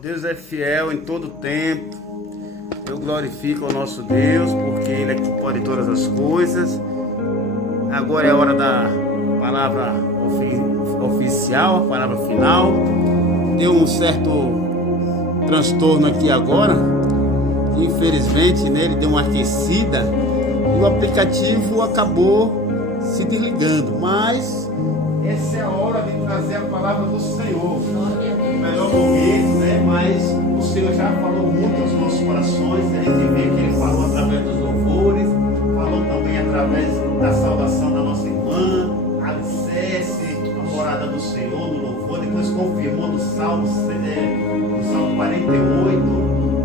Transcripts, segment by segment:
Deus é fiel em todo tempo. Eu glorifico o nosso Deus, porque Ele é que pode todas as coisas. Agora é a hora da palavra oficial, a palavra final. Deu um certo transtorno aqui agora. Infelizmente, nele deu uma aquecida e o aplicativo acabou se desligando. Mas essa é a hora de trazer a palavra do Senhor. O melhor momento, né? Mas o Senhor já falou muito aos nossos corações. A gente vê que Ele falou através dos louvores, falou também através da saudação da nossa irmã, alicerce, a morada do Senhor no louvor. Depois confirmou no Salmo 48.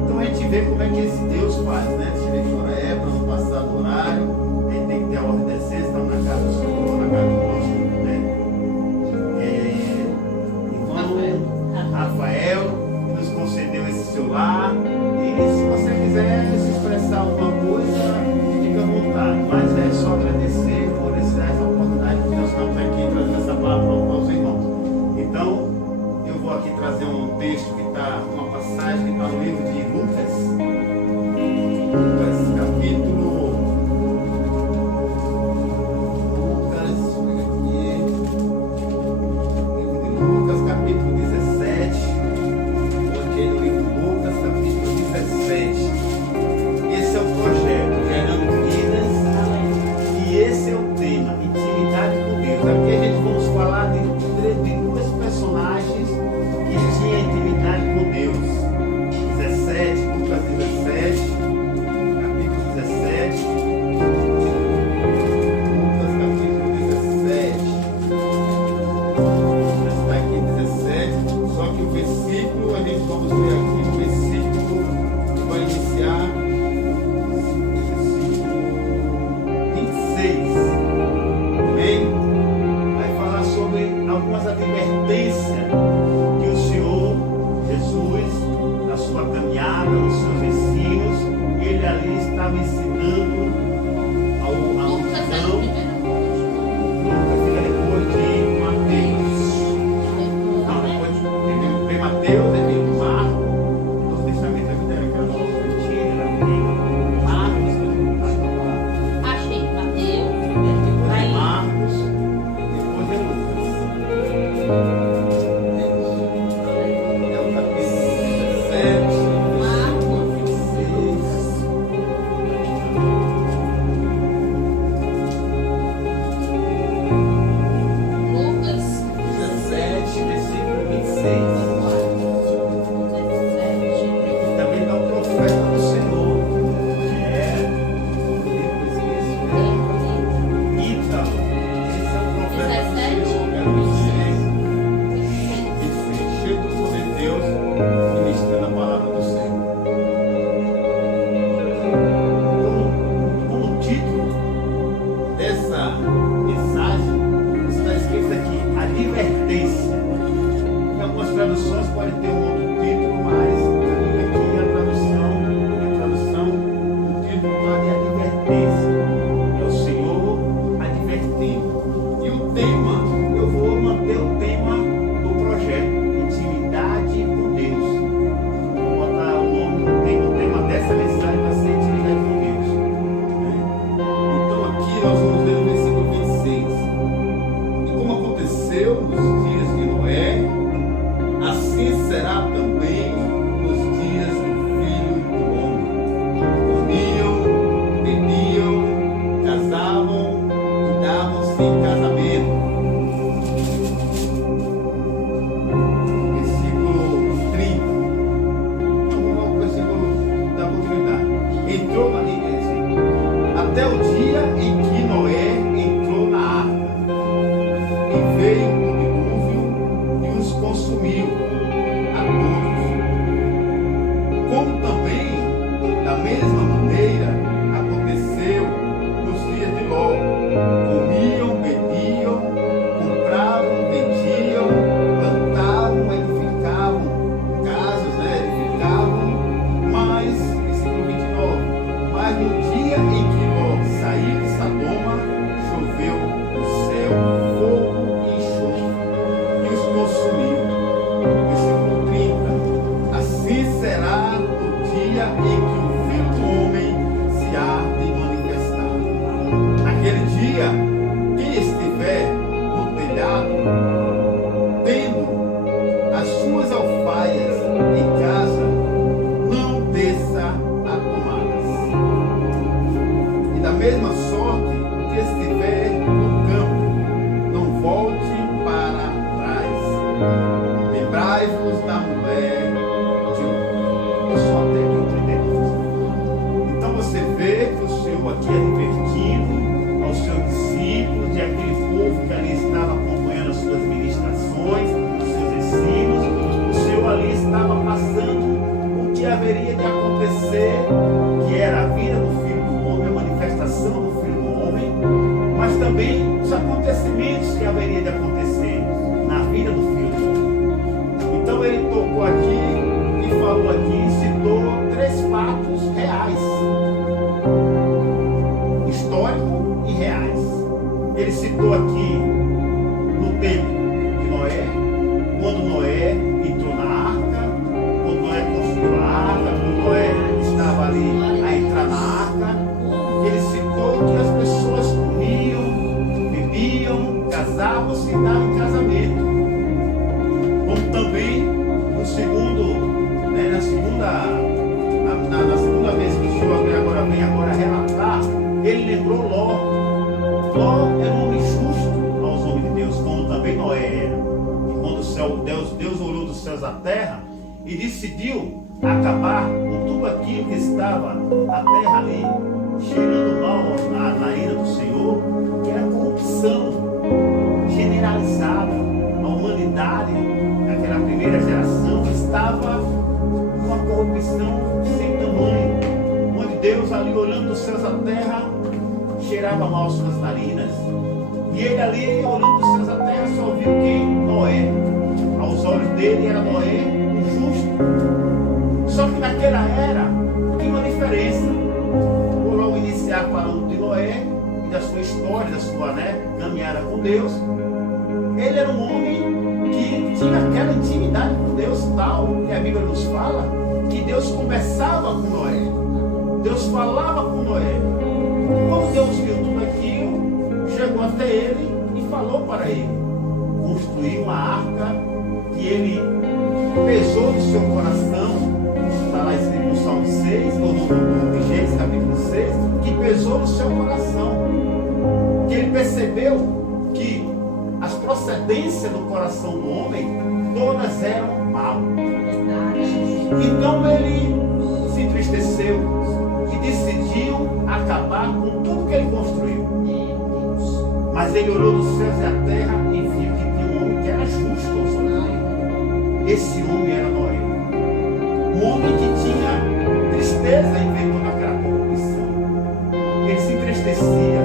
Então a gente vê como é que esse Deus faz, né? Tirei fora a época, no passado horário. A gente tem que ter a ordem de essência, estamos na casa do Senhor, na casa do nosso, né? Irmão Rafael, que nos concedeu esse seu lar. E se você quiser se expressar alguma coisa, fica à vontade. Mas é só agradecer por essa oportunidade que nós estamos aqui trazendo essa palavra aos irmãos. Então, eu vou aqui trazer um texto que está, uma passagem que está no livro de Lucas, capítulo. Lucas, capítulo 17. Coloquei no livro de Lucas, capítulo 17. Esse é o projeto, Gerando Vidas, e esse é o tema, intimidade com Deus. Aqui a gente vamos falar de duas personagens que tinham intimidade com Deus. 17, Lucas 17. será o dia em que o Filho do Homem se há de manifestar. Naquele dia, quem estiver no telhado, tendo as suas alfaias em casa, não desça a tomadas. E da mesma sorte, que estiver no campo, não volte para trás. Lembrai-vos da mulher de Ló. Só até aqui o 32. Então você vê que o Senhor aqui é advertindo aos seus discípulos e aquele povo que ali estava acompanhando as suas ministrações, os seus ensinos. O Senhor ali estava passando o que haveria de acontecer, que era a vida do Filho do Homem, a manifestação do Filho do Homem, mas também os acontecimentos que haveria de acontecer na vida do Filho do Homem. Então ele tocou aqui e falou aqui, citou 3 fatos reais, históricos e reais. Ele citou aqui no tempo de Noé, quando Noé entrou na arca, quando Noé construiu a arca, quando Noé estava ali a entrar na arca. Ele citou que as pessoas comiam, bebiam, casavam-se e davam em casamento. Como também no segundo, na segunda vez que o Senhor agora vem relatar, ele lembrou Ló. Ló era um homem justo aos homens de Deus, como também Noé era. E quando Deus olhou dos céus à terra e decidiu acabar com tudo aquilo que estava a terra ali, cheirando mal na ira do Senhor, que era corrupção generalizada. A humanidade, naquela primeira geração, estava com uma corrupção sem tamanho, onde Deus ali olhando dos céus à terra, cheirava mal suas narinas. E ele ali, olhando dos céus à terra, só viu quem? Noé. Aos olhos dele era Noé, o justo. Só que naquela era, tinha uma diferença. Vou logo iniciar falando de Noé e da sua história, da sua caminhada com Deus. Ele era um homem que tinha aquela intimidade com Deus tal, que a Bíblia nos fala, que Deus conversava com Noé. Deus falava com Noé. Quando Deus viu tudo aquilo, chegou até ele e falou para ele. Construiu uma arca que ele pesou no seu coração. Está lá escrito no Salmo 6, ou no Gênesis capítulo 6, que pesou no seu coração. Que ele percebeu que as procedências do coração do homem, todas eram mal. Então ele se entristeceu e decidiu acabar com tudo que ele construiu. Mas ele olhou dos céus e a terra e viu que tinha um homem que era justo aos olhos dele. Esse homem era Noé. Um homem que tinha tristeza em ver toda aquela corrupção. Ele se entristecia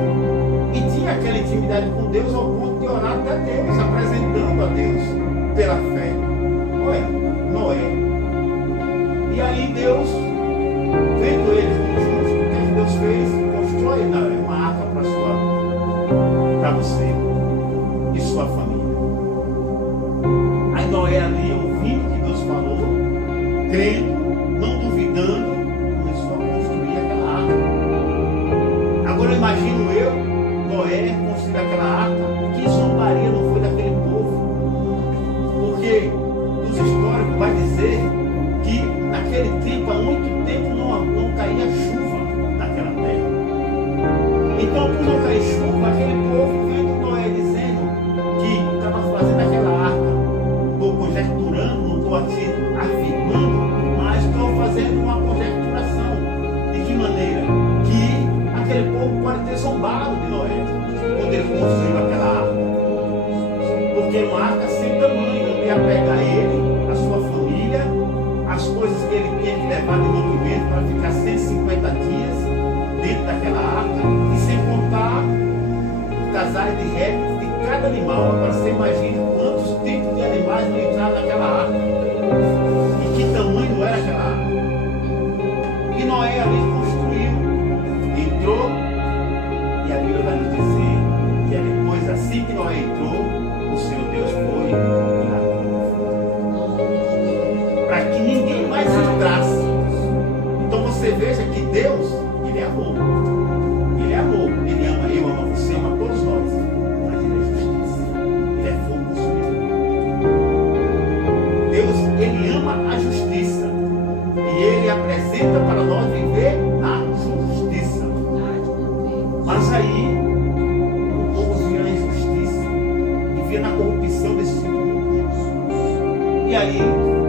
e tinha aquela intimidade com Deus ao ponto de orar até Deus, apresentando a Deus pela fé. Noé. E aí Deus, vendo eles como justos, o que Deus fez? Constrói uma arca para você e sua família. Aí Noé ali, ouvindo o que Deus falou, crendo, não duvidando, começou a construir aquela arca. Agora imagino eu, Noé, construir aquela arca, que zombaria não foi daquele povo. Porque os históricos vai dizer que naquele tempo, há muito tempo, não caía chuva naquela terra. Então, por não cair chuva, aquele povo vendo Noé dizendo que estava fazendo aquela arca. Estou conjecturando, não estou aqui afirmando, mas estou fazendo uma conjecturação. De que maneira? Que aquele povo pode ter zombado de Noé quando ele construiu aquela arca. Porque era uma arca sem tamanho, não ia pegar ele, a sua família, as coisas que ele tinha que levar de mantimento para ficar 150 dias dentro daquela arca, e sem contar casais de répteis de cada animal. Agora você imagina quantos tipos de animais não entraram naquela arca e que tamanho era aquela arca. E Noé ali construiu, entrou, e a Bíblia vai nos dizer que é depois, assim que Noé entrou, o Senhor Deus foi e lá para que ninguém mais mas em graça. Então você veja que Deus, Ele é amor. Ele é amor. Ele ama eu, ama você, ama todos nós. Mas Ele é justiça. Ele é fogo consumido. Deus, Ele ama a justiça. E Ele apresenta para nós viver na justiça. Mas aí, o povo via na injustiça. E via na corrupção desse mundo. E aí,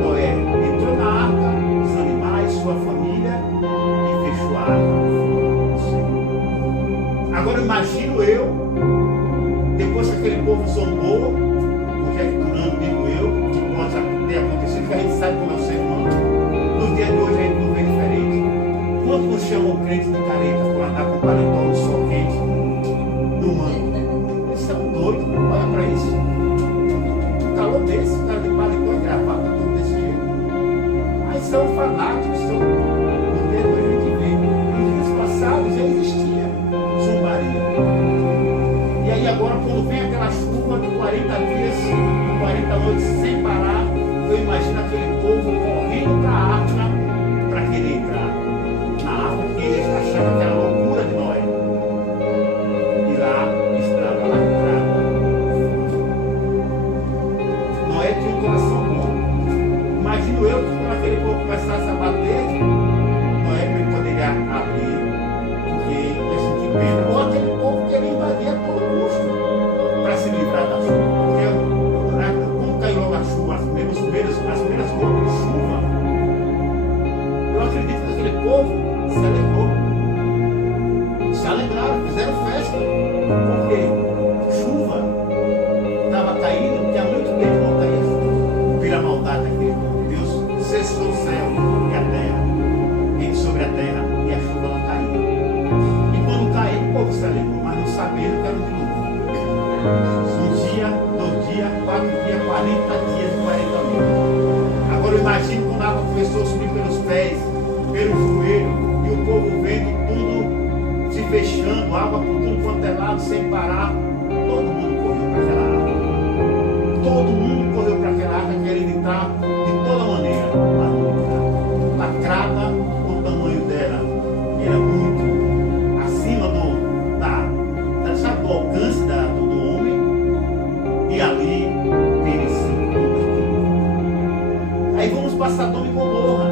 Noé entrou na arca, os animais, sua família, e fechou a arca. Agora imagino eu, depois que aquele povo zombou, conjecturando, digo eu, que pode ter acontecido, que a gente sabe como é o ser humano. No dia de hoje a gente não vê diferente. Quanto nos chamam crente de careta por andar com paletó no sol quente, no manto? Eles são doidos, olha para isso. Um calor desse, um cara de paletó e gravata, tudo desse jeito. Aí são fanáticos, são. No dia de hoje a gente vê. Nos dias passados já existia zombaria. E aí agora, quando vem aquela chuva de 40 dias, 40 noites sem parar, eu imagino aquele povo correndo para a arca para querer entrar na arca, porque eles achavam que era loucura de Noé. E lá estava lacrada. Noé tinha um coração bom. Imagino eu que quando aquele povo começasse a bater, Noé poderia abrir, porque ia sentir pena. Ou aquele povo queria invadir a todo custo para se livrar da chuva. Porque como caiu logo a chuva, as primeiras gotas de chuva, eu acredito que aquele povo se alegrou. Se alegraram, fizeram festa. Porque chuva estava caindo, porque há muito tempo não caía chuva. Pela maldade daquele povo. Deus cessou o céu e a terra. Ele sobre a terra e a chuva não caía. E quando caiu, o povo se alegrou, mas não sabendo que era um dilúvio. Um dia, 2 dias, 4 dias, 40 dias e 40 minutos. Agora eu imagino quando a água começou a subir pelos pés, pelo joelho, e o povo vendo tudo se fechando, água por tudo quanto é lado, sem parar. Todo mundo correu para aquela água. Todo mundo correu para aquela água, querendo entrar de toda maneira. Lacrada, o tamanho dela era muito acima do alcance do homem. E ali pereceu tudo aquilo. Aí vamos para Sodoma e Gomorra.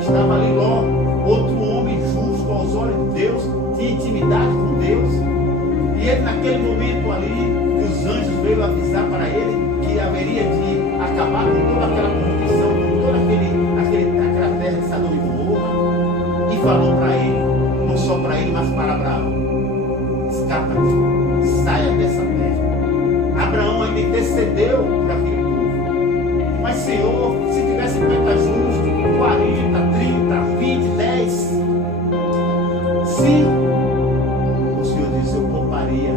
Estava ali Ló, outro homem justo aos olhos de Deus, tinha intimidade com Deus. E ele naquele momento ali, os anjos veio avisar para ele que haveria de acabar com toda aquela corrupção, com toda aquela terra de Sodoma e Gomorra. E falou para ele, não só para ele, mas para Abraão: escapa-te, saia dessa terra. Abraão ainda intercedeu por aquele povo. Mas Senhor, se tivesse 50 justos, 40, 30, 20, 10, 5, o Senhor disse: eu pouparia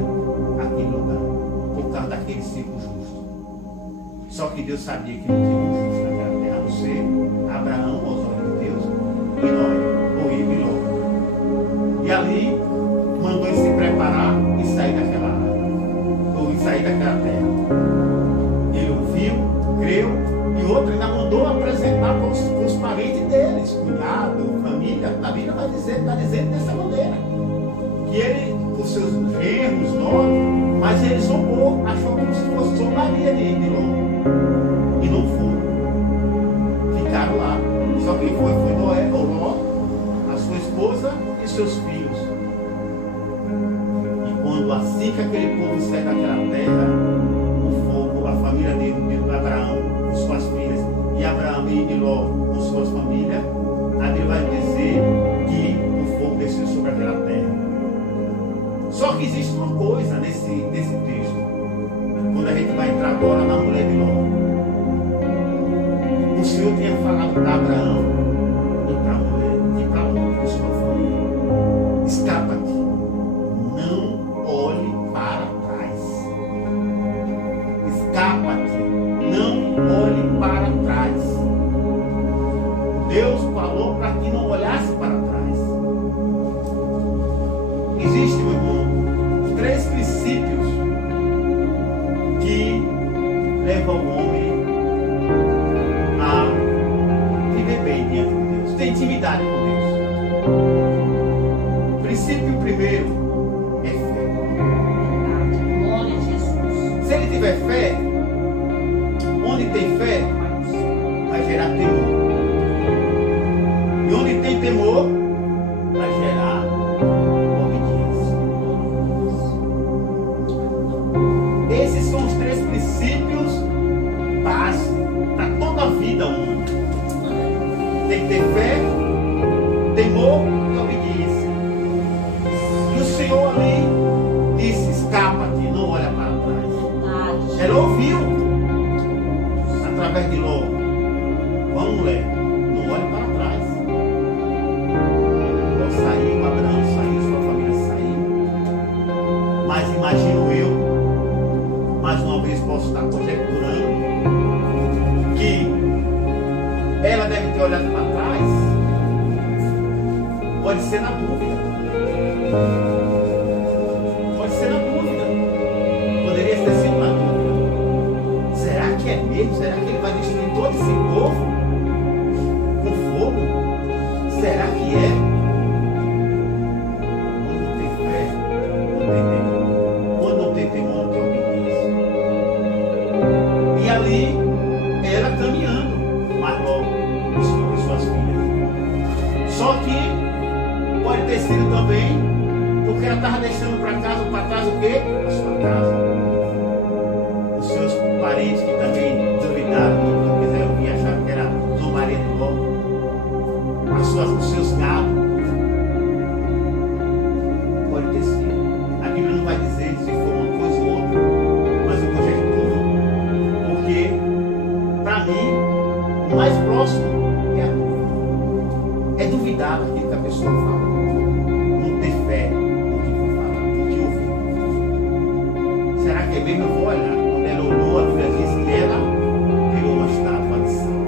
aquele lugar por causa daqueles 5 justos. Só que Deus sabia que não tinha um justo naquela terra, a não ser Abraão aos olhos de Deus, e Noé, ou Ibiló. E ali mandou ele se preparar e sair daquela área, ou sair daquela terra. Ele ouviu, creu, e outro ainda mandou apresentar para os parentes deles, cunhado, família. A Bíblia está dizendo dessa maneira, que ele, os seus genros, novos, mas ele zombou, achou como se fosse zombaria de Ló. E não foi. Ficaram lá. Só quem foi Noé, ou Ló, a sua esposa e seus filhos. Quando assim que aquele povo sai daquela terra, o fogo, a família de Abraão com suas filhas, e Abraão e Ló com suas famílias, a Bíblia vai dizer que o fogo desceu sobre aquela terra. Só que existe uma coisa nesse texto, quando a gente vai entrar agora na mulher de Ló. O Senhor tinha falado para Abraão e para a mulher e para Ló, sua família: escapa-te, não olhe para trás. Escapa-te, não olhe para trás. Deus falou para que não olhasse para trás. Existem, meu irmão, 3 princípios que levam o homem a viver bem diante ter intimidade com Deus. O princípio primeiro é fé. Glória a Jesus. Se ele tiver fé, onde tem fé, vai gerar temor. E onde tem temor, vai gerar obediência. Esses são os três princípios básicos para toda a vida humana. Tem que ter fé, temor e obediência. E o Senhor ali disse: escapa-te, não olha para trás. Ela ouviu através de Ló: vamos, mulher, não olhe para trás. Ló saiu, Abraão saiu, sua família saiu. Mas imagino eu, mais uma vez posso estar conjecturando, que ela deve ter olhado para trás. Pode ser na dúvida. Pode ser na dúvida. Poderia ter sido na dúvida. Será que é mesmo? Será que ele vai destruir todo esse povo com fogo? Será que é? Quando não tem fé, não tem temor. Quando não tem temor, não tem obediência. E ali, ela caminhando, mas logo destruiu suas filhas. Só que pode ter sido também porque ela estava deixando para trás o quê? A sua casa. Os seus parentes que também duvidaram, que não quiseram vir, acharam que era do marido de Ló. Os seus gados. Pode ter sido. A Bíblia não vai dizer se foi uma coisa ou outra, mas eu conjecturo. Porque, para mim, o mais próximo é a dúvida. É duvidar daquilo que a pessoa fala. Não ter fé no que for falar, no que ouvir. Será que é mesmo? Eu vou olhar. Quando ela olhou, a Bíblia diz que ela pegou uma estátua de sal.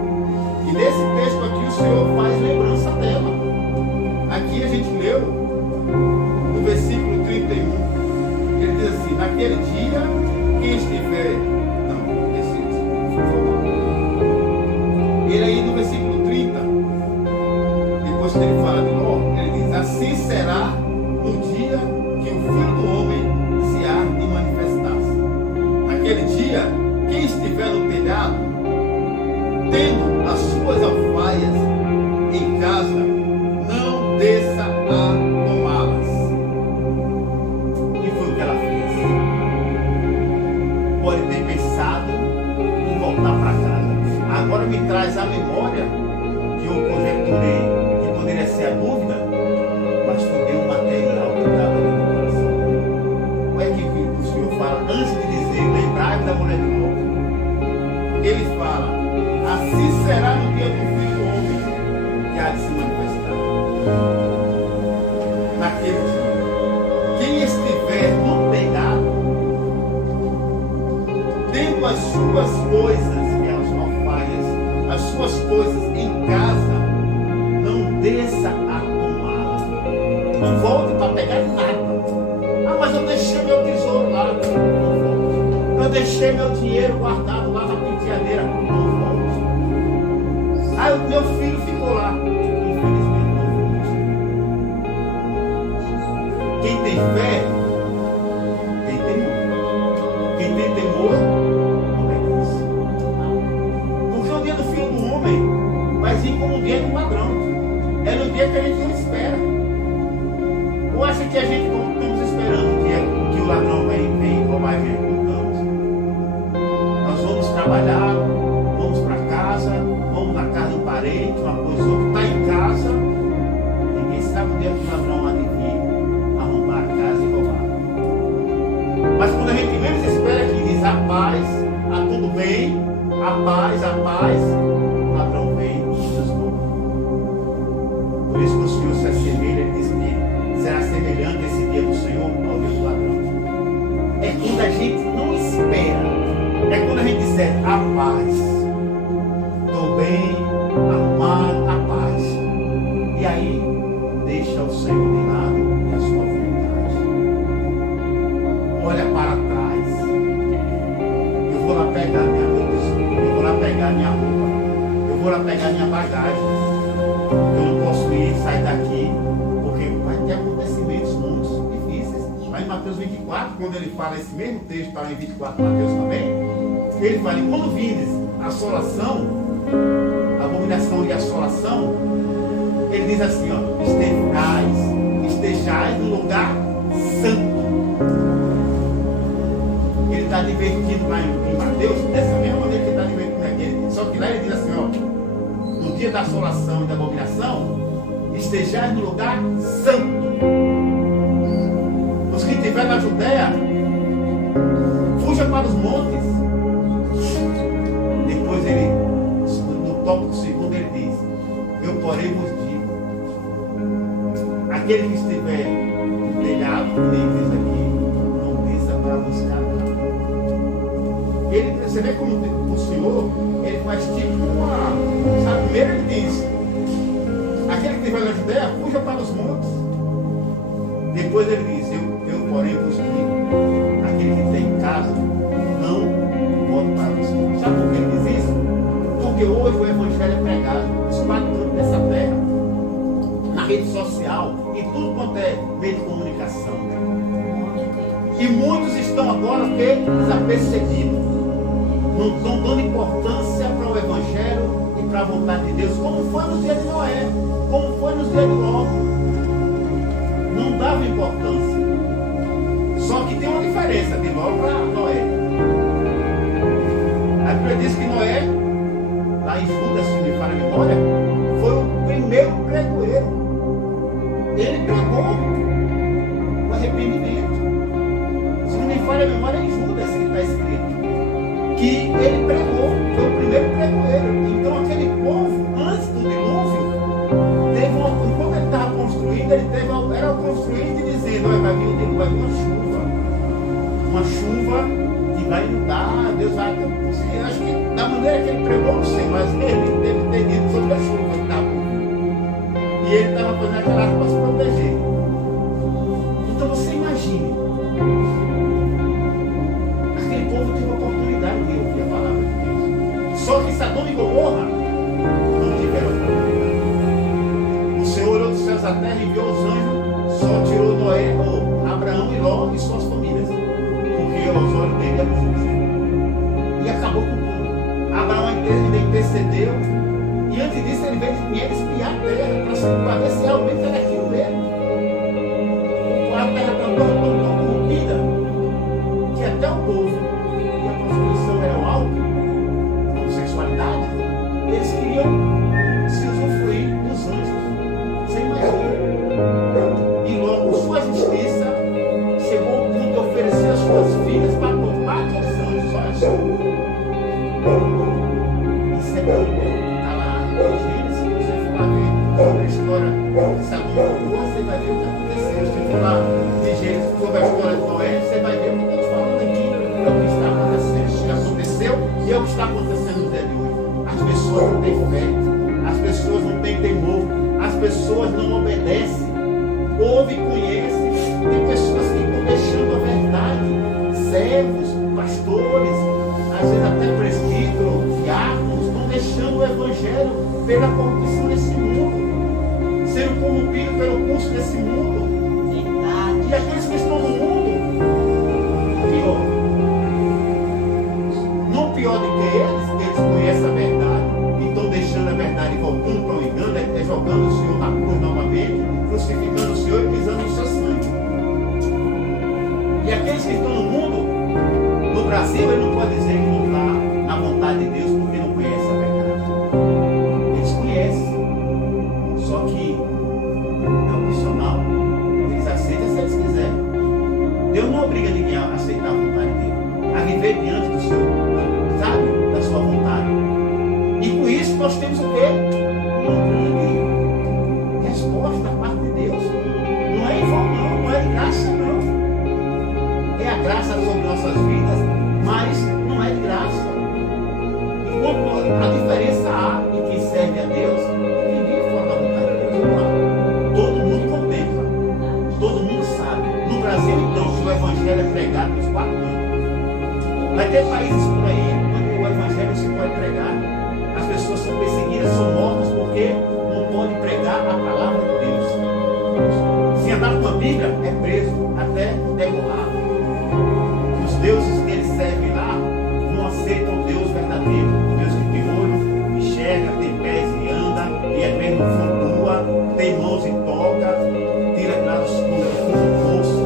E nesse texto aqui o Senhor faz lembrança dela. Aqui a gente leu no versículo 31. Ele diz assim: naquele dia, quem estiver. Não, esse por favor. Ele aí no versículo 30, depois que ele fala de Ló, ele diz: assim será no dia que o Filho do Homem se há de manifestar. Naquele dia, quem estiver no telhado, tendo as suas alfaias em casa, não desça a tomá-las. E foi o que ela fez. Pode ter pensado em voltar para casa. Agora me traz a memória que eu conjecturei que poderia ser a dúvida, mas foi o material que estava ali no coração dele. Olha aqui que o Senhor fala, antes de dizer, lembrai-me da mulher de Ló. Ele fala: assim será no dia do Filho do Homem que há de se manifestar. Naquele dia, quem estiver no telhado, tendo as suas coisas, que é as alfaias, as suas coisas em casa, não desça a tomá-la. Não volte para pegar nada. Ah, mas eu deixei meu tesouro lá. Não volte. Eu deixei meu dinheiro guardado lá na penteadeira. Não volte. Ah, o meu filho ficou lá. Infelizmente não volte. Quem tem fé, tem temor. Quem tem temor, obedece. Porque o dia do Filho do Homem vai vir como o dia do ladrão. É no dia que a gente não espera. Ou acha que a gente não estamos esperando o dia que o ladrão vem roubar a gente? Não estamos. Nós vamos trabalhar, vamos para casa, vamos na casa do parente, uma coisa ou outra, está em casa. Ninguém sabe o dia que o ladrão há de vir arrombar a casa e roubar. Mas quando a gente menos espera, que diz a paz, tudo bem, a paz, o ladrão vem e nos rouba. Por isso que o Senhor se assemelha, ele diz que será semelhante esse dia do Senhor ao dia do ladrão. É quando a gente não espera. É quando a gente disser a paz. Estou bem, arrumado, a paz. E aí, deixa o Senhor de lado e a sua vontade. Olha para trás. Eu vou lá pegar meu tesouro. Eu vou lá pegar minha roupa. Eu vou lá pegar minha bagagem. Eu 24, quando ele fala esse mesmo texto, está em 24 Mateus também, ele fala, e quando vindes a assolação, a abominação e a assolação, ele diz assim, ó, estejais no lugar santo. Ele está divertindo lá em Mateus, dessa mesma maneira que ele está divertindo aqui. Só que lá ele diz assim, ó, no dia da assolação e da abominação, estejais no lugar santo. Os que estiverem na Judéia, fuja para os montes. Depois ele, no tópico segundo, ele diz, eu porém vos digo, aquele que estiver no telhado, nem diz aqui, não desça para buscar nada. Você vê como o Senhor, ele faz tipo uma, sabe, primeiro ele diz, aquele que estiver na Judéia, fuja para os montes. Depois ele diz, eu porém vos digo, aquele que está em casa, não volte para você. Sabe por que ele diz isso? Porque hoje o Evangelho é pregado nos 4 cantos dessa terra, na rede social, em tudo quanto é meio de comunicação. E muitos estão agora desapercebidos, não estão dando importância para o Evangelho e para a vontade de Deus, como foi nos dias de Noé, como foi nos dias de Ló. Não dava importância. Só que tem uma diferença de Ló para Noé. A Bíblia diz que Noé, lá em Judas, se me falha a memória, foi o primeiro pregoeiro. Ele pregou o arrependimento. Se não me falha a memória, é em Judas que está escrito que ele pregou, foi o primeiro pregoeiro. Então aquele povo, antes do dilúvio, enquanto ele estava construindo, era construindo e dizendo, vai vir uma chuva que vai inundar, Deus vai. Eu acho que da maneira que ele pregou, não sei, mas ele deve ter dito sobre a chuva que estava. E ele estava fazendo aquela para se proteger. Então você imagine, aquele povo teve a oportunidade de ouvir a palavra de Deus. Só que Sodoma e Gomorra não tiveram oportunidade. O Senhor olhou dos céus à terra e enviou os anjos, só tirou Noé, Abraão e Ló e suas famílias, porque aos olhos dele era justo. E acabou com tudo. Abraão ainda intercedeu, e antes disso ele veio espiar a terra para ver se realmente era aquilo mesmo. A terra está tão corrompida que até o povo, e a prostituição era o alto, a homossexualidade, eles queriam se usufruir dos anjos. Você imagina? E logo sua justiça chegou ao ponto de oferecer as suas filhas para poupar aqueles anjos. Olha só. Isso é bom. Está lá em Gênesis, você for lá ver sobre a história de Sodoma, você vai ver o que aconteceu. Se for lá em Gênesis sobre a história de Noé, você vai ver o que eu estou falando aqui. É o que está acontecendo. Isso já aconteceu e é o que está acontecendo no dia de hoje. As pessoas não têm fé, as pessoas não têm temor, as pessoas não obedecem. Ouve e conhece. Tem pessoas que estão deixando a verdade, servos, pastores, às vezes até presbíteros, diáconos, estão deixando o Evangelho pela corrupção desse mundo, sendo corrompido pelo curso desse mundo. Verdade. E aqueles que estão no mundo, pior. Não pior do que eles conhecem a verdade e estão deixando a verdade e voltando para o engano, jogando o Senhor na cruz novamente, crucificando o Senhor e pisando no seu sangue. E aqueles que estão no mundo, no Brasil, ele não pode dizer que não está na vontade de Deus porque não conhece a verdade. Eles conhecem, só que é opcional. Eles aceitam se eles quiserem. Deus não obriga ninguém a aceitar a vontade dele, a viver diante do seu, sabe, da sua vontade. E com isso nós temos o quê? Uma grande resposta da parte de Deus. Não é em vão, não é de graça, não. É a graça sobre nossas vidas, mas não é de graça. Enquanto a diferença há em quem serve a Deus e quem vive fora da vontade de Deus. Todo mundo contempla, todo mundo sabe. No Brasil, então, se o Evangelho é pregado nos 4 cantos, vai ter países por aí onde o Evangelho não se pode pregar. As pessoas são perseguidas, são mortas porque não podem pregar a palavra de Deus. Se andar com a Bíblia, é preso até degolar. mesmo flutua, tem mãos e toca, tira lá do fundo do poço.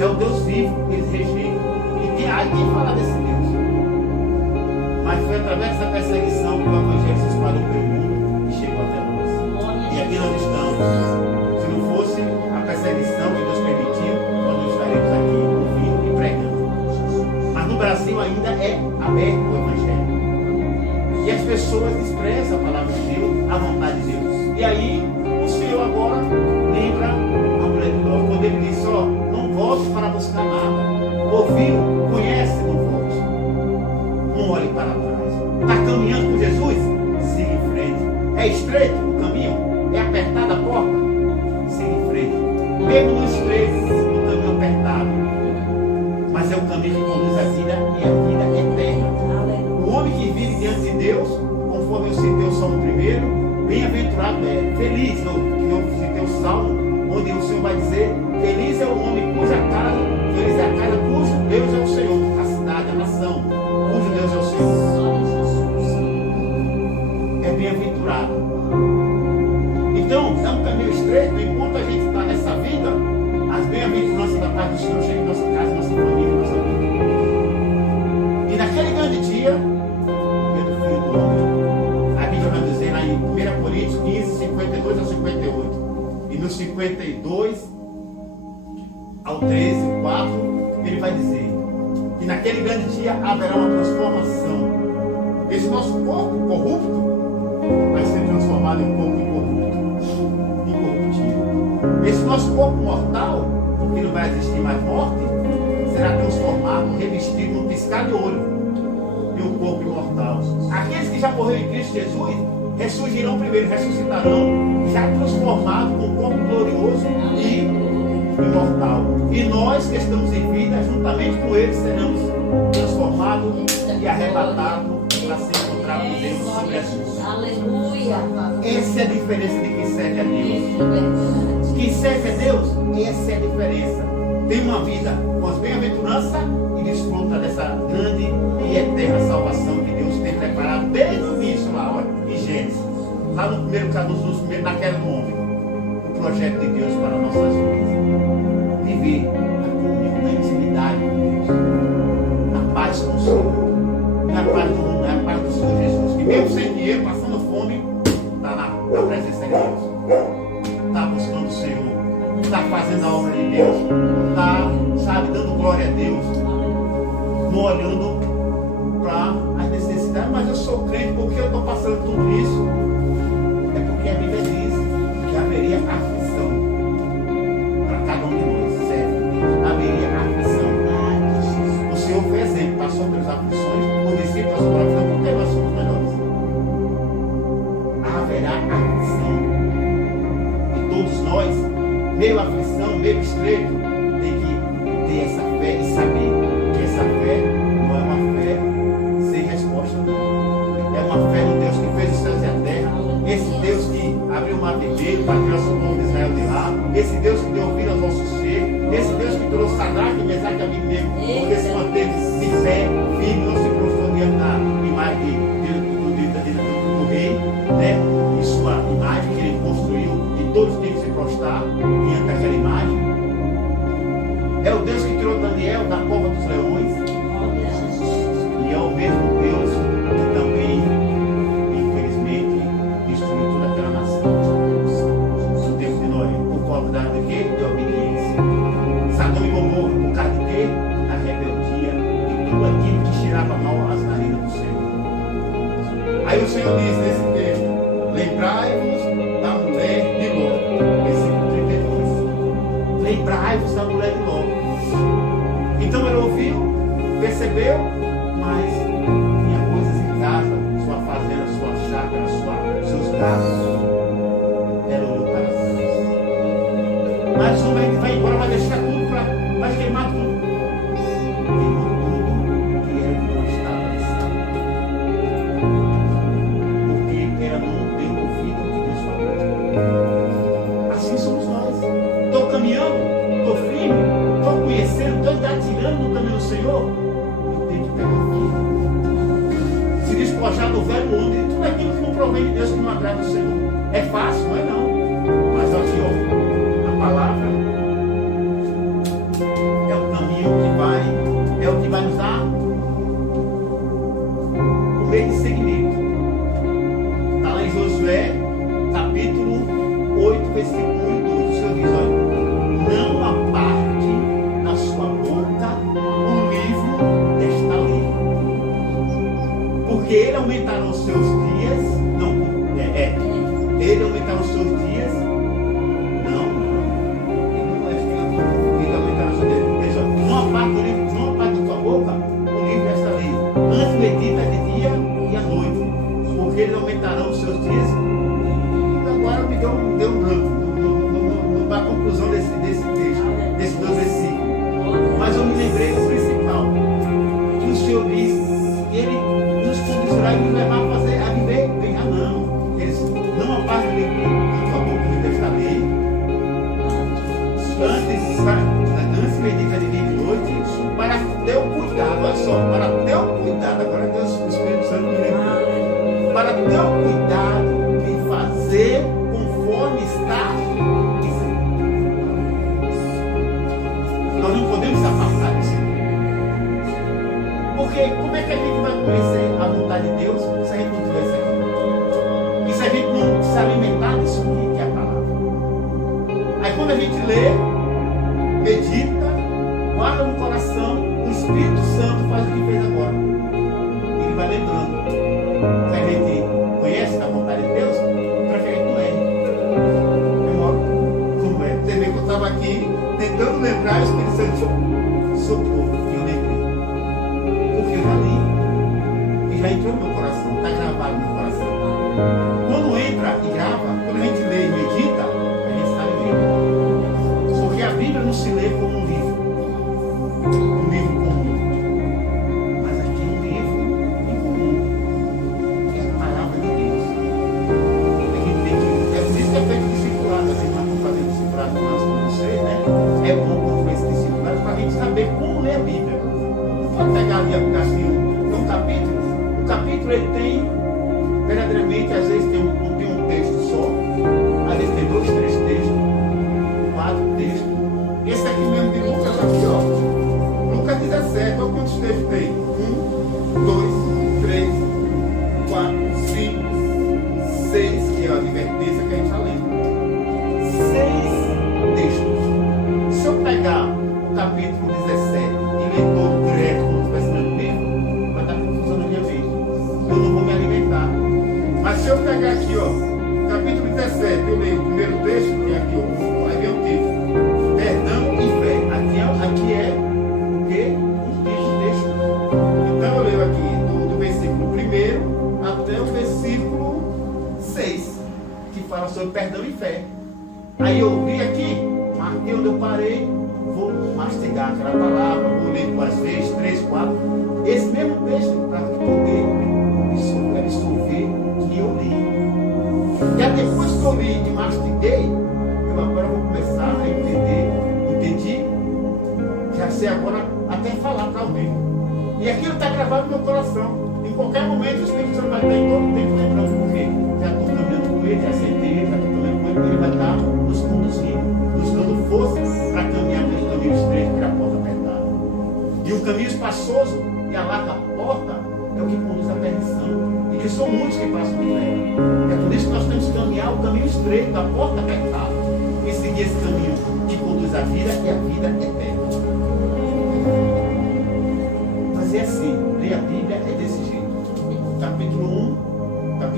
É o Deus vivo que eles rejeitam. E quem fala desse Deus? Mas foi através dessa perseguição que o Evangelho se espalhou pelo mundo e chegou até nós. E aqui nós estamos. Se não fosse a perseguição que Deus permitiu, nós não estaremos aqui ouvindo e pregando. Mas no Brasil ainda é aberto o Evangelho. E as pessoas desprezam a palavra de Deus, a vontade de Deus. E aí, o Senhor agora lembra a mulher de Ló, quando ele disse, ó, não volte para buscar nada. Ouviu, conhece, não volte. Não olhe para trás. Está caminhando com Jesus? Siga em frente. É estreito o caminho? É apertada a porta? Siga em frente. Mesmo no estreito, no caminho apertado. Mas é o caminho que conduz a vida e a vida eterna. O homem que vive diante de Deus, conforme eu citei o Salmo 1, bem-aventurado é, feliz, que eu citei o Salmo, onde o Senhor vai dizer, feliz é o homem cuja casa, feliz é a casa cujo Deus é o Senhor, a cidade, a nação, cujo Deus é o Senhor. É bem-aventurado. Então, é um caminho estreito, enquanto a gente está nessa vida, as bem-aventuranças da parte do Senhor chegam em nossa casa, nossa família, nossa vida. E naquele grande dia, do Filho do Homem, a Bíblia vai dizer lá em 1 Coríntios 15, 52 a 58. E no 52 ao 13, 4, ele vai dizer que naquele grande dia haverá uma transformação. Esse nosso corpo corrupto vai ser transformado em corpo incorruptível. Esse nosso corpo mortal, porque não vai existir mais morte, será transformado, revestido num piscar de olho. E o corpo imortal. Aqueles que já morreram em Cristo Jesus ressurgirão primeiro, ressuscitarão, já transformados com um corpo glorioso e imortal. E nós que estamos em vida, juntamente com eles, seremos transformados e arrebatados para se encontrar com Deus sobre Jesus. Aleluia. Essa é a diferença de quem serve a Deus. Quem serve a Deus, essa é a diferença. Tem uma vida com as bem-aventuranças e desfruta dessa grande e eterna salvação que Deus tem preparado desde o início lá, olha, em Gênesis, lá no primeiro capítulo, na queda do homem, o projeto de Deus para nossas vidas. Viver a comunhão, a intimidade com Deus, a paz com o Senhor, não é a paz do mundo, é a paz do Senhor Jesus, que mesmo sem dinheiro, passando fome, está na presença de Deus, está buscando o Senhor, está fazendo a obra de Deus, está, sabe, dando glória a Deus, não olhando para as necessidades. Mas eu sou crente, porque eu estou passando tudo isso? É porque a Bíblia diz que haveria aflição para cada um de nós, certo? Haveria aflição. O Senhor foi exemplo, passou pelas aflições, o discípulo passou pela aflição, porque nós somos melhores. Haverá aflição. E todos nós, meio aflição, meio estreito, tem que ter essa fé e saber que essa fé não é uma fé sem resposta, não. É uma fé no Deus que fez os céus e a terra, esse Deus que abriu o mar vermelho para tirar o povo de Israel de lá, esse Deus que deu ouvido aos nossos cheios, esse Deus que trouxe Sadraque, Mesaque e Abednego, porque se manteve de pé, firme, não se prostrou diante da imagem do rei, né? E sua imagem que ele construiu, e todos tinham que se prostrar diante daquela imagem. É o Deus que tirou Daniel da cova dos leões. E é o mesmo Deus que também, infelizmente, destruiu toda aquela nação no tempo de Noé. Por causa de quê? De obediência. Sodoma e Gomorra, por causa de quê? Da rebeldia e tudo aquilo que cheirava mal às narinas do Senhor. Aí o Senhor diz nesse texto: lembrai-vos da mulher de Ló. Versículo 32. Lembrai-vos da mulher de Ló. Então ele ouviu, percebeu, mas tinha coisas em casa, sua fazenda, sua chácara, seus gastos. Ela olhou para trás. Mas o homem vai embora, vai deixar tudo, vai queimar tudo. Queimou tudo que era de uma estátua porque ela não deu ouvido ao que Deus falou. Assim somos nós. Estou caminhando, estou firme, estou conhecendo, estou engatilhando no caminho do Senhor. Eu tenho que pegar firme. Se despojar do velho homem, tudo aquilo que não provém de Deus, que não agrada o Senhor. É versículo 1 e 2, o Senhor diz, olha, não aparte da sua boca o livro desta lei, porque ele aumentará os seus dias, ele aumentará os seus dias, ele aumentará os seus dias, veja, não aparte da tua boca o livro desta lei, antes medita de dia e à noite, porque ele aumentará os seus dias. Agora me deu um branco, não dá conclusão desse texto, desses dois versículos. Mas eu me lembrei do principal, que o Senhor diz que ele nos conduzirá e nos levar a fazer, a viver bem. Não. Eles não apartam do tua boca desta lei. Antes medita de dia e de noite, para teu cuidado, olha só, para teu cuidado, agora Deus, o Espírito Santo me lembrou, para teu cuidado de fazer conforme está escrito. Nós não podemos apartar disso. Porque como é que a gente vai conhecer a vontade de Deus se a gente não tiver isso aqui? E se a gente não se alimentar disso aqui, que é a palavra? Aí quando a gente lê, medita, guarda no coração, o Espírito Santo faz o que fez agora. Ele vai lembrando. Se a gente conhece a vontade de Deus, para que a gente não erre. Como é? Você vê que eu estava aqui tentando lembrar, o Espírito Santo socorro, e eu lembrei. Porque eu já li, e já entrou no meu coração, está gravado no meu coração. Quando entra e grava, quando a gente lê e medita, a gente sabe ler. Porque a Bíblia não se lê como um livro comum. Mas aqui é um livro em comum. É a palavra de Deus. A gente tem que, é por isso que é feito discipulado, assim, nós estamos fazendo discipulado com vocês, né? É bom quando esse discipulado para a gente saber como ler a Bíblia. Não pode pegar ali assim, um capítulo. O capítulo ele tem, verdadeiramente, às vezes não tem um texto só, às vezes tem 2, 3 textos, 4 textos. Esse aqui mesmo de Lucas aqui, ó. Lucas 17, olha quantos textos tem? 1, 2, 3, 4, 5, 6, que é a advertência que a gente está lendo. 6 textos. Se eu pegar o capítulo 17 e ler todo direto, como se estivesse lendo mesmo, vai dar confusão na minha mente. Eu não vou me alimentar. Mas se eu pegar aqui, ó, capítulo 17, eu leio o primeiro texto, tem aqui, ó, vai ver o título. Perdão e fé. Aqui é o quê? Um texto. Então eu leio aqui do versículo 1 até o versículo 6, que fala sobre perdão e fé. Aí eu vi aqui, marquei onde eu parei, vou mastigar aquela palavra, vou ler duas vezes, 3, 4. Esse mesmo texto para poder absorver que eu li. E aí depois que eu li e mastiguei, eu agora vou começar a entender. Entendi? Já sei agora até falar para alguém. E aquilo está gravado no meu coração. Em qualquer momento o Espírito Santo vai estar em todo tempo lembrando por quê. Já estou caminhando com ele, já aceitei ele, já estou caminhando com ele, ele vai estar nos conduzindo, nos dando força para caminhar pelo caminho estreito, pela porta apertada. E o caminho espaçoso e a larga porta é o que conduz à perdição. E que são muitos que passam por ela. É por isso que nós temos que caminhar o caminho estreito, a porta apertada. E seguir esse caminho que conduz à vida e à vida eterna. Mas é assim, ler a Bíblia é desse jeito. Capítulo 1, quando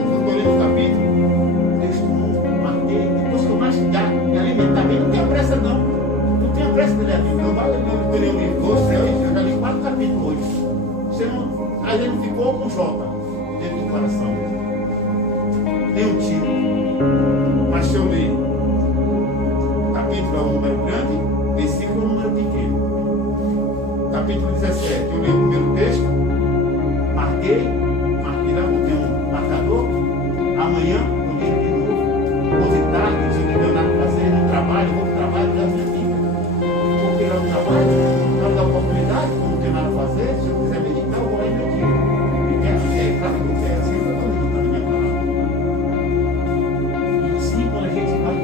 eu leio o capítulo, texto 1, marquei, depois que eu mastigar, me alimentar bem, não tenha pressa não. Não tenha pressa de ler a Bíblia. Eu ler o livro do céu, eu já li 4 capítulos hoje. A gente não ficou com J dentro do coração. Nem um tiro. Mas se eu ler capítulo é um número grande, versículo é um número pequeno. Capítulo 17, eu leio o primeiro texto, marquei lá, botei um marcador. Amanhã eu leio de novo. Hoje tarde, se eu não tenho nada para fazer, no trabalho, vou para o trabalho, já minha vida. Porque lá no trabalho, para dar oportunidade, quando não tenho nada para fazer, se eu quiser meditar, eu vou lá e medito. E quero ser, claro que eu quero, assim eu estou meditando a minha palavra. E assim, quando a gente vai,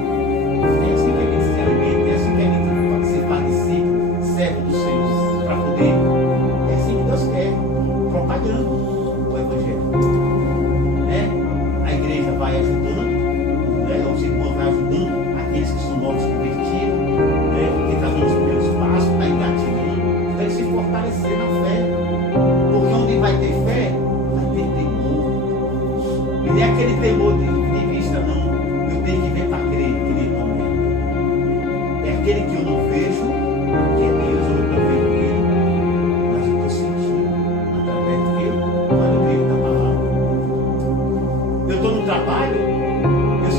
é assim que a gente se alimenta, é assim que a gente se participa, serve dos seus, para poder. É assim que Deus quer, propagando o Evangelho. A igreja vai ajudando,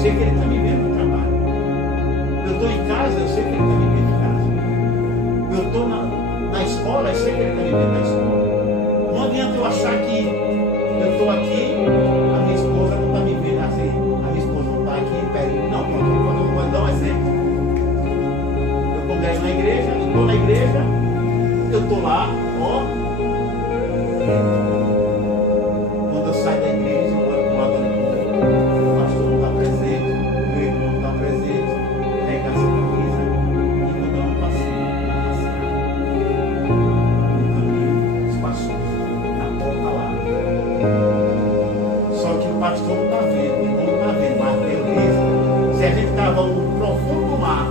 sei que Ele está me vendo no trabalho. Eu estou em casa, eu sei que Ele está me vendo em casa. Eu estou na escola, eu sei que Ele está me vendo na escola. Não adianta eu achar que eu estou aqui, a minha esposa não está me vendo assim, a minha esposa não está aqui perto. Não, eu vou dar um exemplo. Eu congrego na igreja, eu estou na igreja, eu estou lá, ó. Quando eu saio da igreja, eu vou para o lado do o pastor não está presente, meu irmão não está presente, pega essa camisa e vou dar um passeio, um caminho espaçoso, na porta lá. Só que o pastor não está vendo, o irmão não está vendo, mas beleza. Se a gente cavar um profundo mar,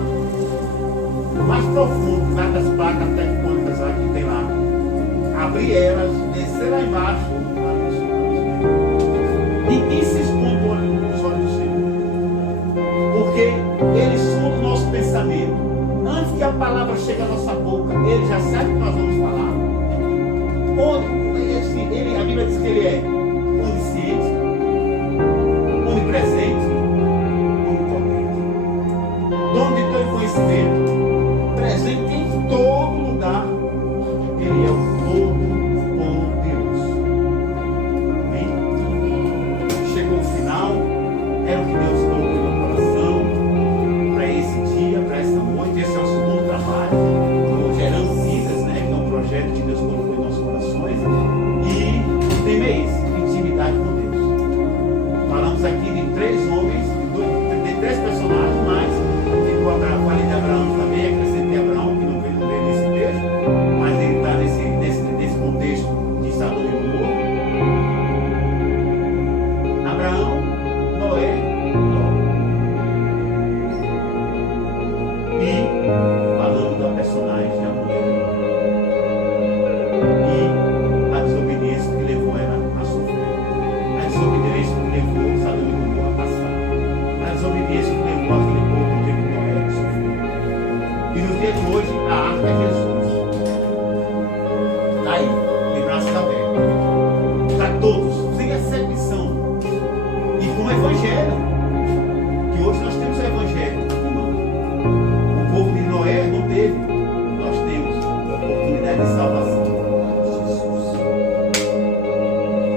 mais profundo, lá das placas tectônicas lá que tem lá, abrir elas, descer lá embaixo, ninguém se esconde nos olhos do Senhor, porque Ele sonda o nosso pensamento. Antes que a palavra chegue à nossa boca, Ele já sabe o que nós vamos falar. A Bíblia diz que Ele é onisciente, onipresente, onipotente, dono de todo conhecimento, presente em todo lugar. Ele é o Todo-Poderoso. Amém? Chegou o final, era o que Deus colocou no meu coração para esse dia, para essa noite. Esse é o segundo trabalho, do Gerando Vidas, né? Que é um projeto que Deus colocou em nossos corações. E o tema é esse: intimidade com Deus. Falamos aqui de 3 homens, de 3 personagens, mas ficou Abraão, falei de Abraão também, acrescentei Abraão, que não veio nesse texto, mas ele está nesse contexto de Sodoma e Gomorra. Abraão, Noé e Ló. E falando da personagem, a mulher. E a desobediência que levou ela a sofrer. A desobediência que levou Sodoma e Gomorra a passar. A desobediência que levou aquele povo que teve Noé a sofrer. E no dia de hoje, a arca é Jesus. Está aí, de braços abertos. Para todos, sem exceção. E com o Evangelho. Que hoje nós temos o Evangelho, irmão. O povo de Noé não teve. Nós temos a oportunidade de salvação. Jesus.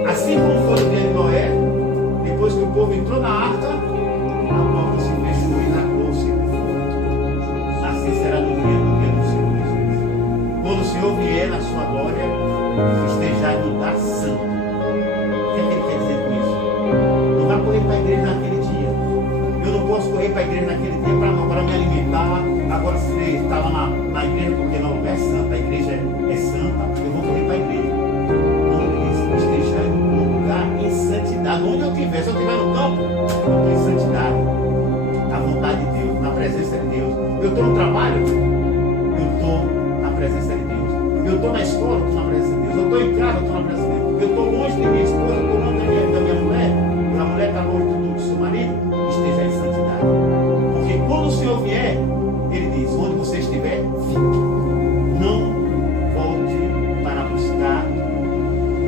Assim como foi o dia de Noé, depois que o povo entrou na arca, a porta se fechou e lacrou-se por fora. Assim será no dia do Senhor Jesus. Quando o Senhor vier na sua glória, estejai no lugar santo. O que é que ele quer dizer com isso? Não vai correr para a igreja naquele dia. Eu não posso correr para a igreja naquele dia para me alimentar. Agora, se você estava na igreja porque não é santa, a igreja é santa, eu vou correr para a igreja. Não, ele diz: estejai no lugar em santidade. Onde eu estiver, se eu estiver no campo, eu estou em santidade. Na vontade de Deus, na presença de Deus. Eu estou no trabalho, eu estou na presença de Deus. Eu estou na escola, eu estou na presença de Deus. Eu estou em casa, eu estou na presença de Deus. Eu estou longe de minha esposa, eu estou longe da minha mulher. A mulher está longe do seu marido. Esteja em santidade. Porque quando o Senhor vier, Ele diz: onde você estiver, fique. Não volte para buscar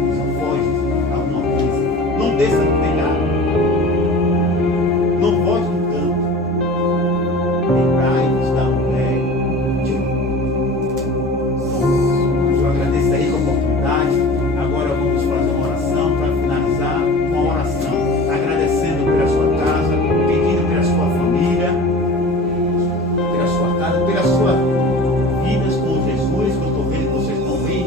os alforjes, alguma coisa. Não desça do telhado. Não volte do campo. Lembrai-vos da mulher de Ló. Eu agradeço aí a oportunidade. Agora vamos fazer uma oração para finalizar. Uma oração agradecendo pela sua casa, pedindo pela sua família, pela sua casa, pelas suas vidas com Jesus, que eu estou vendo que vocês estão bem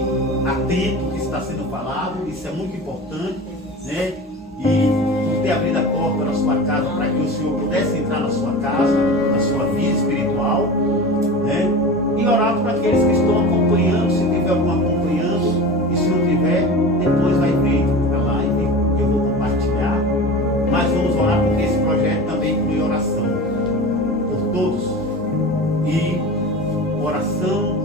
atentos ao que está sendo falado. Isso é muito importante, né? E por ter abrido a porta da sua casa para que o Senhor pudesse entrar na sua casa, na sua vida espiritual, né? E orar por aqueles que estão acompanhando, se tiver algum acompanhando, e se não tiver, depois vai ver a live, eu vou compartilhar. Mas vamos orar porque esse projeto também inclui oração por todos. E oração,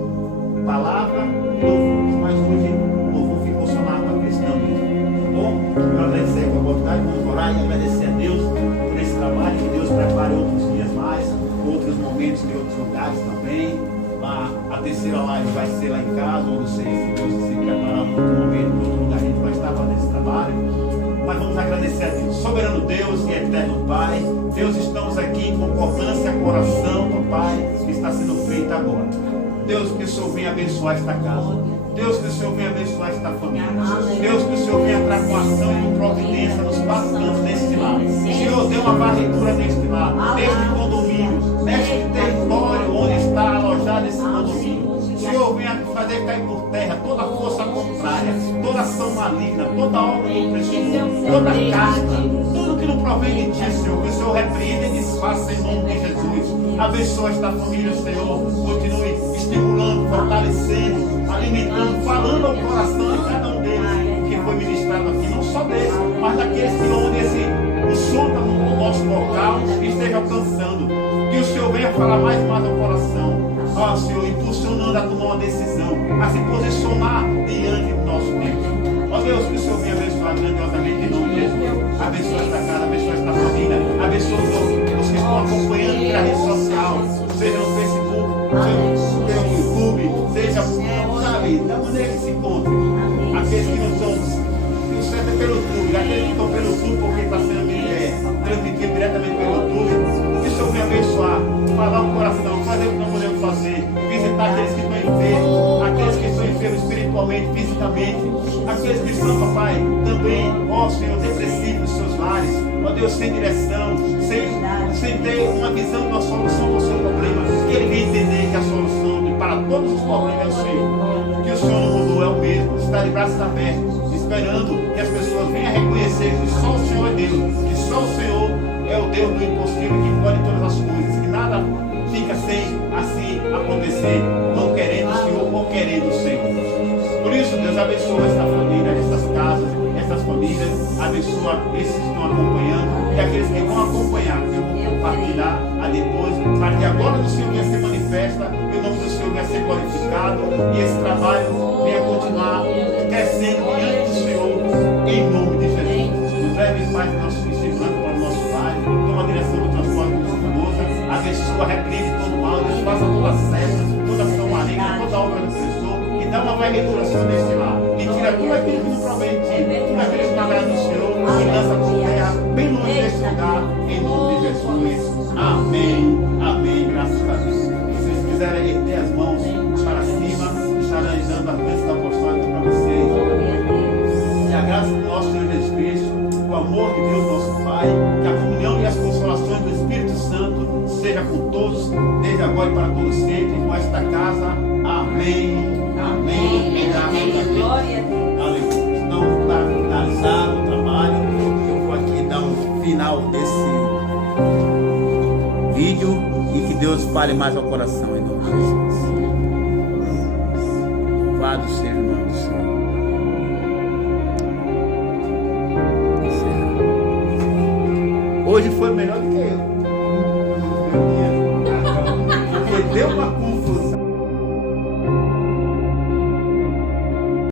palavra, louvor. Mas hoje o louvor ficou só na água cristã mesmo. Tá bom? Eu agradecer a oportunidade, vamos orar e agradecer a Deus por esse trabalho, que Deus prepare outros dias mais, outros momentos em outros lugares também. A terceira live vai ser lá em casa, ou não sei se Deus se preparar um outro momento, em outro lugar, a gente vai estar fazendo esse trabalho. Mas vamos vamos agradecer a Deus. Soberano Deus e eterno Pai, Deus, estamos aqui em concordância com a oração do Pai que está sendo feita agora. Deus, que o Senhor venha abençoar esta casa. Deus, que o Senhor venha abençoar esta família. Deus, que o Senhor venha entrar com ação e com providência nos quatro cantos deste lar. Senhor, dê uma varredura neste lar, neste condomínio, neste território onde está alojado esse condomínio. Senhor, venha fazer cair por terra toda força contrária, toda ação maligna, toda obra do opressor, toda casta, tudo que não provém de ti, Senhor. Que o Senhor repreenda e desfaça em nome de Jesus. Abençoa esta família, Senhor. Continue estimulando, fortalecendo, alimentando, falando ao coração de cada um deles que foi ministrado aqui, não só desse, mas daqueles que onde o som está no nosso local esteja alcançando. Que o Senhor venha falar mais ao coração. Ó Senhor, impulsionando a tomar uma decisão, a se posicionar diante do nosso Deus. Ó Deus, que o Senhor venha abençoar grandiosamente em nome de Jesus. Abençoa esta casa, abençoa esta família, abençoa os que estão acompanhando pela rede social, seja no Facebook, seja no YouTube, seja, sabe, da maneira que se encontre. Aqueles que não estão, o certo é pelo YouTube, aqueles que estão pelo YouTube porque está sendo transmitido diretamente pelo YouTube. Que o Senhor venha abençoar, falar o coração, fazer o que não podemos fazer, visitar aqueles que estão enfermos, aqueles que estão enfermos espiritualmente, fisicamente, aqueles que estão, papai, também, ó Senhor, depressivos nos seus lares, ó Deus, sem direção, sem ter uma visão de uma solução do seu problema, que ele venha entender que a solução para todos os problemas é o Senhor, que o Senhor não mudou, é o mesmo, está de braços abertos, esperando que as pessoas venham reconhecer que só o Senhor é Deus, que só o Senhor é o Deus do impossível, que pode todas as coisas, que nada fica sem assim acontecer, não querendo o Senhor ou querendo o Senhor. Por isso, Deus abençoa esta família, estas casas, estas famílias, abençoa esses que estão acompanhando e aqueles que vão acompanhar, que eu vou compartilhar a depois, para que agora o Senhor venha se manifesta, que o nome do Senhor venha ser glorificado e esse trabalho venha continuar crescendo diante do Senhor, em nome de Jesus. Nos leve em paz nosso discipulado para o nosso lar, toma a direção do transporte do esposa, abençoa, repreende todo o mal, Deus faça toda a seta, toda ação maligna, toda a obra do opressor, e dá uma varredura sobre este lar, e tira tudo aquilo que não provém de ti, tudo aquilo que não agrada do Senhor, e lança por terra, bem longe deste lugar, em nome de Jesus. Amém, amém, graças a Deus. Se vocês quiserem erguer as mãos para cima, estarão dando a bênção apostólica para vocês. E a graça do nosso Senhor Jesus Cristo, o amor de Deus nosso Pai, que a comunhão e as consolações do Espírito Santo seja com todos, desde agora e para todos sempre, com esta casa. Amém, amém, Glória a Deus. aleluia. Então, para finalizar o trabalho, eu vou aqui dar um final desse vídeo e que Deus fale mais ao coração em nome de Jesus. Louvado seja o nome do Senhor. Hoje foi melhor do que eu. Porque deu uma